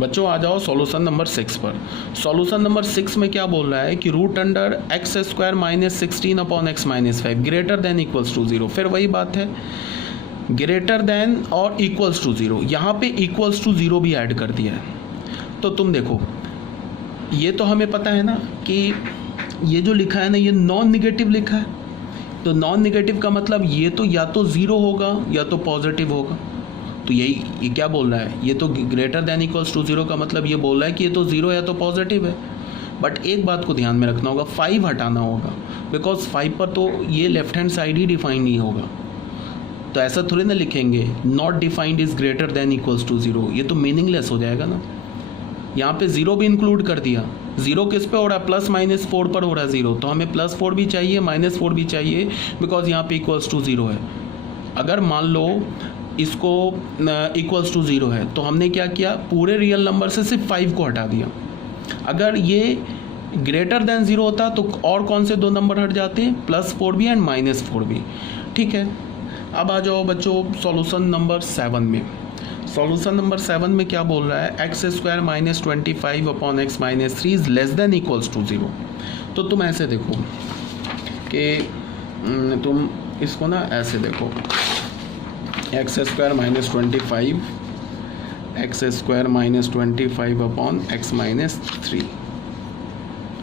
बच्चों आ जाओ solution number 6 पर। सॉल्यूशन नंबर 6 में क्या बोल रहा है कि root under x square minus 16 upon x minus 5 greater than equals to 0। फिर वही बात है, ग्रेटर देन और इक्वल्स टू 0, यहाँ पे इक्वल्स टू 0 भी ऐड कर दिया है। तो तुम देखो, ये तो हमें पता है ना कि ये जो लिखा है ना ये नॉन निगेटिव लिखा है, तो नॉन निगेटिव का मतलब ये तो या तो 0 होगा या तो पॉजिटिव होगा। तो ये क्या बोल रहा है, ये तो ग्रेटर देन इक्वल्स टू 0 का मतलब ये बोल रहा है कि ये तो 0 या तो पॉजिटिव है। बट एक बात को ध्यान में रखना होगा, 5 हटाना होगा, बिकॉज 5 पर तो ये लेफ्ट हैंड साइड ही डिफाइन नहीं होगा। तो ऐसा थोड़ी ना लिखेंगे not defined is greater than equals to 0, ये तो मीनिंगलेस हो जाएगा ना। यहाँ पे 0 भी इंक्लूड कर दिया। 0 किस पे हो रहा है, प्लस माइनस 4 पर हो रहा है 0, तो हमें +4 भी चाहिए -4 भी चाहिए, बिकॉज यहाँ पे इक्वल्स टू 0 है। अगर मान लो इसको इक्वल्स टू 0 है तो हमने क्या किया, पूरे रियल नंबर से सिर्फ 5 को हटा दिया। अगर ये ग्रेटर देन 0 होता तो और कौन से 2 नंबर हट जाते हैं, +4 भी एंड -4 भी। ठीक है, अब आ जाओ बच्चों सॉल्यूशन नंबर 7 में। सॉल्यूशन नंबर 7 में क्या बोल रहा है, x square minus 25 upon x minus 3 is less than equals to 0। तो तुम ऐसे देखो कि तुम इसको ना ऐसे देखो, x square minus 25 x square minus 25 upon x minus 3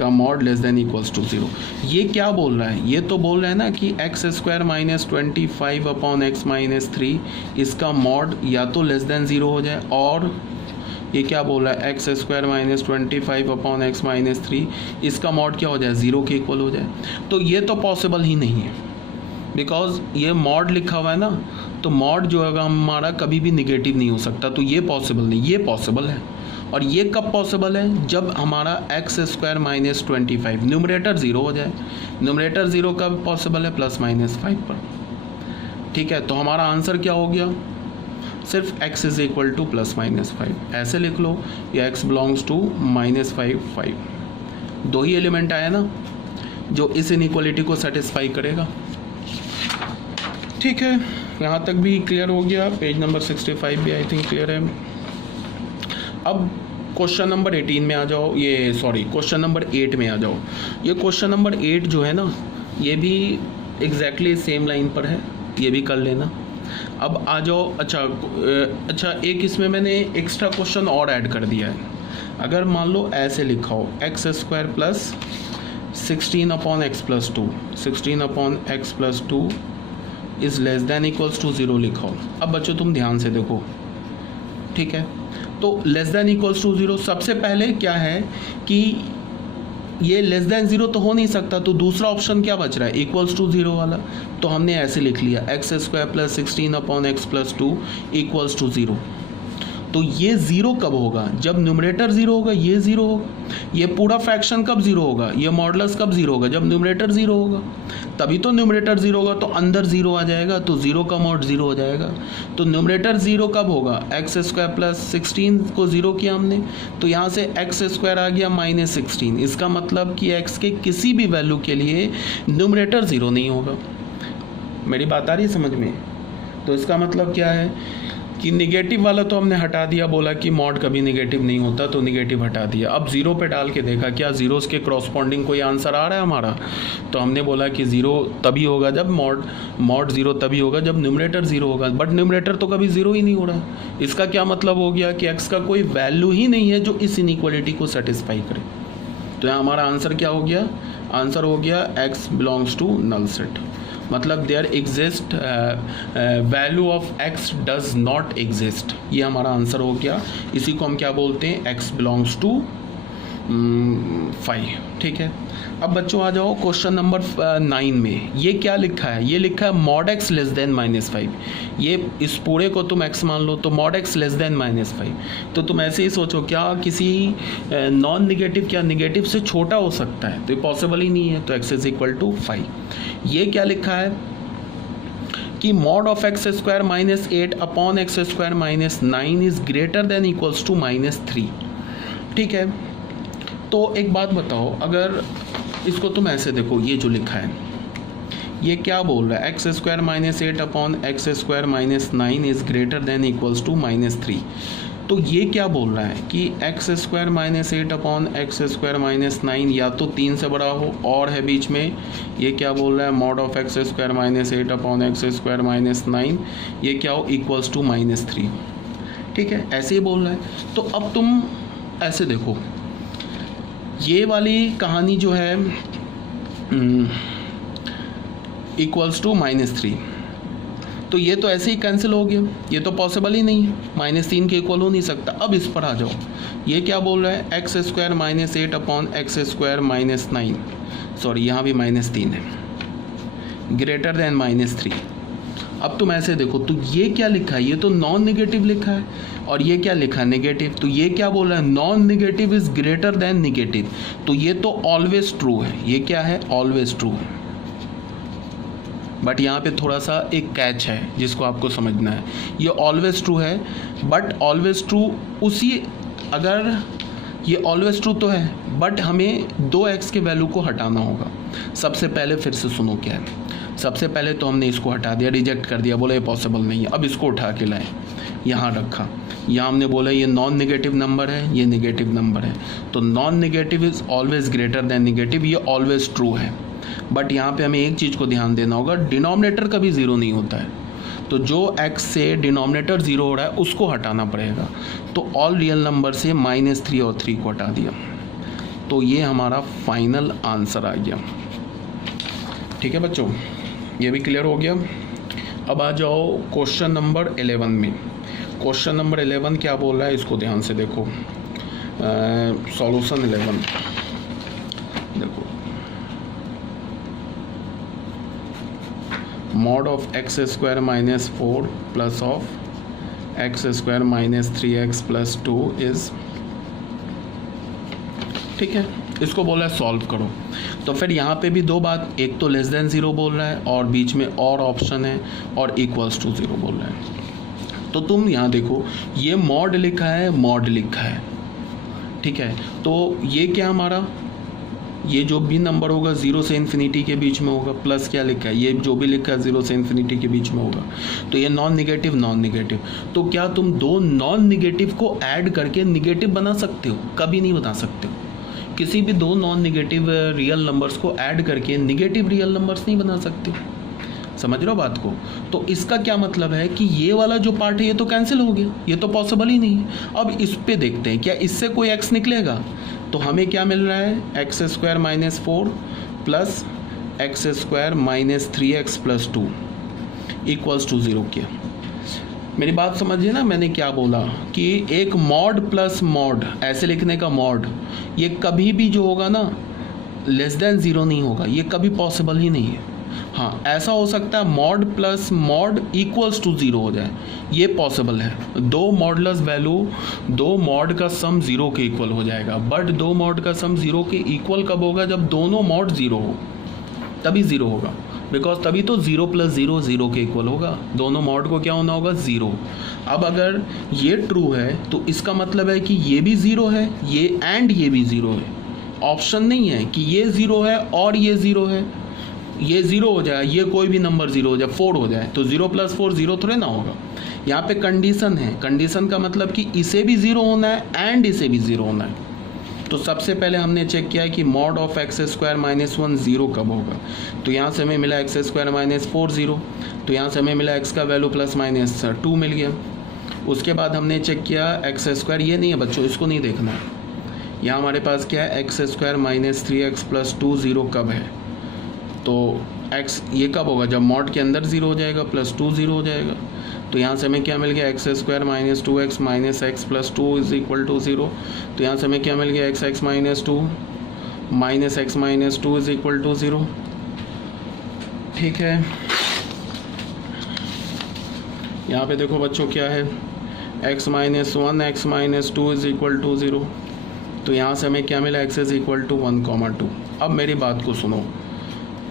का mod less than equals to 0। ये क्या बोल रहा है, ये तो बोल रहा है ना कि x square minus 25 upon x minus 3 इसका मॉड या तो लेस देन 0 हो जाए, और ये क्या बोल रहा है, x square minus 25 upon x minus 3 इसका मॉड क्या हो जाए, 0 के इक्वल हो जाए। तो ये तो पॉसिबल ही नहीं है, बिकॉज ये मॉड लिखा हुआ है ना, तो मॉड जो है हमारा कभी भी निगेटिव नहीं हो सकता, तो ये पॉसिबल नहीं, ये पॉसिबल है। और ये कब पॉसिबल है, जब हमारा एक्स स्क्वायर माइनस 25 न्यूमरेटर 0 हो जाए। न्यूमरेटर 0 कब पॉसिबल है, +-5 पर। ठीक है, तो हमारा आंसर क्या हो गया, सिर्फ x इज इक्वल टू +-5 ऐसे लिख लो, या x बिलोंग्स टू -5। दो ही एलिमेंट आया ना जो इस इनइक्वालिटी को सेटिस्फाई करेगा। ठीक है, यहाँ तक भी क्लियर हो गया। पेज नंबर 65 भी आई थिंक क्लियर है। अब क्वेश्चन नंबर 18 में आ जाओ, ये सॉरी क्वेश्चन नंबर 8 में आ जाओ। ये क्वेश्चन नंबर 8 जो है ना, ये भी एग्जैक्टली सेम लाइन पर है, ये भी कर लेना। अब आ जाओ, अच्छा एक इसमें मैंने एक्स्ट्रा क्वेश्चन और ऐड कर दिया है। अगर मान लो ऐसे लिखा हो, x square plus 16 upon x plus 2, 16 upon x plus 2 is less than equals to 0 लिखा हो। अब बच्चों तुम ध्यान से देखो, ठीक है, तो लेस देन इक्वल्स टू 0 सबसे पहले क्या है कि ये लेस देन 0 तो हो नहीं सकता, तो दूसरा ऑप्शन क्या बच रहा है, इक्वल्स टू 0 वाला। तो हमने ऐसे लिख लिया, x square plus 16 upon x plus 2 equals to 0। तो ये 0 कब होगा, जब न्यूमरेटर 0 होगा, ये 0 होगा। ये पूरा फ्रैक्शन कब 0 होगा, ये मॉडुलस कब 0 होगा, जब न्यूमरेटर 0 होगा, तभी तो न्यूमरेटर 0 होगा, तो अंदर 0 आ जाएगा, तो 0 का मॉड 0 हो जाएगा। तो न्यूमरेटर 0 कब होगा, एक्स स्क्वायर प्लस 16 को 0 किया हमने, तो यहाँ से एक्स स्क्वायर आ गया -16। इसका मतलब कि एक्स के किसी भी वैल्यू के लिए न्यूमरेटर 0 नहीं होगा। मेरी बात आ रही है समझ में। तो इसका मतलब क्या है कि निगेटिव वाला तो हमने हटा दिया, बोला कि मॉड कभी निगेटिव नहीं होता, तो निगेटिव हटा दिया। अब 0 पे डाल के देखा क्या जीरोस के क्रॉसपॉन्डिंग कोई आंसर आ रहा है हमारा, तो हमने बोला कि 0 तभी होगा जब मॉड 0 तभी होगा जब न्यूमरेटर 0 होगा, बट न्यूमरेटर तो कभी 0 ही नहीं हो रहा। इसका क्या मतलब हो गया कि एक्स का कोई वैल्यू ही नहीं है जो इस इनइक्वालिटी को सेटिस्फाई करे। तो यहाँ हमारा आंसर क्या हो गया, आंसर हो गया X belongs to null set, मतलब there exist value of X does not exist, ये हमारा आंसर हो गया। इसी को हम क्या बोलते हैं, एक्स बिलोंग्स टू 5। ठीक है, अब बच्चों आ जाओ क्वेश्चन नंबर 9 में। ये क्या लिखा है, ये लिखा है मॉड एक्स लेस देन -5। ये इस पूरे को तुम एक्स मान लो, तो मॉड एक्स लेस देन -5। तो तुम ऐसे ही सोचो, क्या किसी नॉन निगेटिव क्या निगेटिव से छोटा हो सकता है, तो ये पॉसिबल ही नहीं है, तो एक्स इज इक्वल टू 5। ये क्या लिखा है कि mod of x square -8 upon x square -9 is greater than equals to -3। ठीक है, तो एक बात बताओ, अगर इसको तुम ऐसे देखो, ये जो लिखा है ये क्या बोल रहा है, x square -8 upon x square -9 is greater than equals to -3। तो ये क्या बोल रहा है कि x square minus 8 upon x square minus 9 या तो 3 से बड़ा हो, और है बीच में ये क्या बोल रहा है mod of x square minus 8 upon x square minus 9 ये क्या हो इक्वल्स टू -3। ठीक है, ऐसे ही बोल रहा है। तो अब तुम ऐसे देखो, ये वाली कहानी जो है इक्वल्स टू -3, तो ये तो ऐसे ही कैंसिल हो गया, ये तो पॉसिबल ही नहीं है, -3 के इक्वल हो नहीं सकता। अब इस पर आ जाओ, ये क्या बोल रहा है x square minus 8 upon x square minus 9, sorry यहाँ भी -3 है, ग्रेटर देन -3। अब तुम ऐसे देखो, तो ये क्या लिखा है, ये तो नॉन नेगेटिव लिखा है, और ये क्या लिखा है नेगेटिव, तो ये क्या बोल रहा है non negative is greater then negative, तो ये तो ऑलवेज ट्रू है, ये क्या है ऑलवेज ट्रू है। बट यहाँ पे थोड़ा सा एक कैच है जिसको आपको समझना है, ये ऑलवेज ट्रू है, बट ऑलवेज ट्रू उसी, अगर ये ऑलवेज ट्रू तो है, बट हमें 2x के वैल्यू को हटाना होगा। सबसे पहले फिर से सुनो क्या है, सबसे पहले तो हमने इसको हटा दिया, रिजेक्ट कर दिया, बोला ये पॉसिबल नहीं है। अब इसको उठा के लाएं, यहाँ रखा, यहाँ हमने बोला ये नॉन नेगेटिव नंबर है, ये नेगेटिव नंबर है, तो non negative is always greater than negative, ये ऑलवेज ट्रू है। बट यहाँ पे हमें एक चीज़ को ध्यान देना होगा, डिनोमिनेटर कभी ज़ीरो नहीं होता है, तो जो x से डिनोमिनेटर ज़ीरो हो रहा है उसको हटाना पड़ेगा। तो ऑल रियल नंबर से -3 और 3 को हटा दिया, तो ये हमारा फाइनल आंसर आ गया। ठीक है बच्चों, ये भी क्लियर हो गया। अब आ जाओ क्वेश्चन नंबर 11 में। क्वेश्चन नंबर 11 क्या बोल रहा है, इसको ध्यान से देखो। सॉल्यूशन 11 देखो, mod of x square minus 4 plus of x square minus 3x plus 2 is, ठीक है, इसको बोला है सॉल्व करो। तो फिर यहाँ पे भी दो बात, एक तो लेस देन 0 बोल रहा है और बीच में और ऑप्शन है, और इक्वल्स टू 0 बोल रहा है। तो तुम यहाँ देखो, ये मॉड लिखा है, मॉड लिखा है, ठीक है, तो ये क्या हमारा, ये जो भी नंबर होगा 0 से इन्फिनिटी के बीच में होगा, प्लस क्या लिखा है, ये जो भी लिखा है 0 से इन्फिनिटी के बीच में होगा, तो ये नॉन निगेटिव नॉन निगेटिव। तो क्या तुम दो नॉन निगेटिव को ऐड करके निगेटिव बना सकते हो? कभी नहीं बना सकते हो। किसी भी दो नॉन निगेटिव रियल नंबर्स को ऐड करके निगेटिव रियल नंबर्स नहीं बना सकते। समझ रहे हो बात को? तो इसका क्या मतलब है कि ये वाला जो पार्ट है ये तो कैंसिल हो गया, ये तो पॉसिबल ही नहीं है। अब इस पे देखते हैं क्या इससे कोई x निकलेगा। तो हमें क्या मिल रहा है, x square minus 4 plus x square minus 3x plus 2 equals to 0 किया। मेरी बात समझिए ना, मैंने क्या बोला कि एक मॉड प्लस मॉड ऐसे लिखने का मॉड, ये कभी भी जो होगा ना लेस देन 0 नहीं होगा, ये कभी पॉसिबल ही नहीं है। हाँ, ऐसा हो सकता है mod plus mod equals to 0 हो जाए, ये पॉसिबल है। दो मॉडलस वैल्यू, दो मॉड का सम 0 के इक्वल हो जाएगा, बट दो मॉड का सम 0 के इक्वल कब होगा, जब दोनों मॉड 0 हो, तभी 0 होगा, बिकॉज तभी तो 0 प्लस 0 0 के इक्वल होगा। दोनों मॉड को क्या होना होगा, 0। अब अगर ये ट्रू है तो इसका मतलब है कि ये भी 0 है, ये एंड ये भी 0 है। ऑप्शन नहीं है कि ये 0 है और ये 0 है, ये 0 हो जाए, ये कोई भी नंबर 0 हो जाए, 4 हो जाए, तो 0 प्लस 4 0 थोड़े ना होगा। यहाँ पे कंडीशन है, कंडीशन का मतलब कि इसे भी 0 होना है एंड इसे भी 0 होना है। तो सबसे पहले हमने चेक किया है कि mod of x square minus 1 0 कब होगा। तो यहाँ से हमें मिला एक्स स्क्वायर माइनस 4 0, तो यहाँ से हमें मिला एक्स का वैल्यू प्लस माइनस 2 मिल गया। उसके बाद हमने चेक किया एक्स स्क्वायर, ये नहीं है बच्चों, इसको नहीं देखना है। यहाँ हमारे पास क्या है, x square minus 3x plus 2 0 कब है, तो x ये कब होगा, जब मॉड के अंदर 0 हो जाएगा, प्लस 2 0 हो जाएगा। तो यहाँ से हमें क्या मिल गया, x square minus 2x minus x plus 2 is equal to 0। तो यहाँ से हमें क्या मिल गया, x minus 2 minus x minus 2 is equal to 0। ठीक है, यहाँ पे देखो बच्चों क्या है, x minus 1 x minus 2 is equal to 0। तो यहाँ से हमें क्या मिला, x इज इक्वल टू 1,2। अब मेरी बात को सुनो,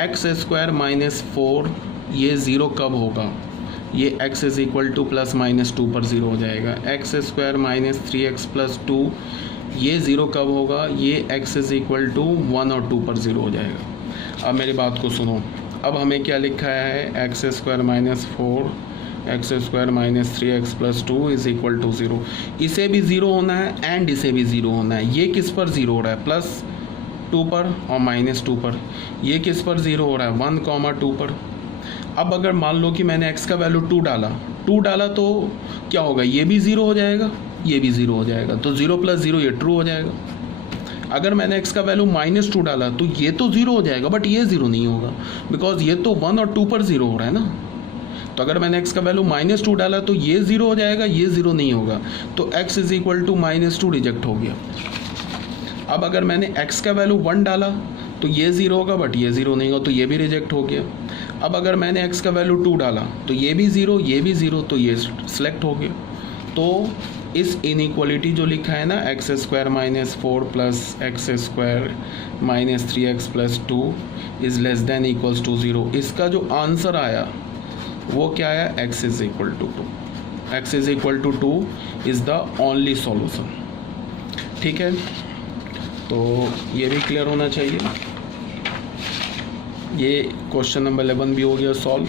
एक्स स्क्वायर माइनस 4 ये 0 कब होगा, ये x is equal two plus minus 2 पर 0 हो जाएगा। X square minus 3x plus 2 ये 0 कब होगा, ये x इज इक्वल टू 1 और 2 पर 0 हो जाएगा। अब मेरी बात को सुनो, अब हमें क्या लिखा है, x square minus 4 x square minus 3x plus 2 is equal to 0। इसे भी 0 होना है एंड इसे भी 0 होना है। ये किस पर 0 हो रहा है, प्लस 2 पर और माइनस 2 पर। ये किस पर 0 हो रहा है, 1, 2 पर। अब अगर मान लो कि मैंने x का वैल्यू 2 डाला तो क्या होगा, ये भी 0 हो जाएगा, ये भी 0 हो जाएगा, तो 0 प्लस 0 ये ट्रू हो जाएगा। अगर मैंने x का वैल्यू -2 डाला तो ये तो 0 हो जाएगा, बट ये 0 नहीं होगा, बिकॉज ये तो 1 और 2 पर 0 हो रहा है ना। तो अगर मैंने x का वैल्यू -2 डाला तो ये 0 हो जाएगा, ये 0 नहीं होगा, तो x is equal to -2 reject हो गया। अब अगर मैंने x का वैल्यू 1 डाला तो ये 0 होगा, बट ये 0 नहीं होगा, तो ये भी रिजेक्ट हो गया। अब अगर मैंने x का वैल्यू 2 डाला तो ये भी 0, ये भी 0, तो ये सिलेक्ट हो गया। तो इस इनइक्वालिटी जो लिखा है ना, x square minus 4 plus x square minus 3x plus 2 is less than equals to 0, इसका जो आंसर आया वो क्या आया, x is equal to 2। X is equal to 2 is the only solution. ठीक है, तो ये भी क्लियर होना चाहिए। ये क्वेश्चन नंबर 11 भी हो गया सॉल्व।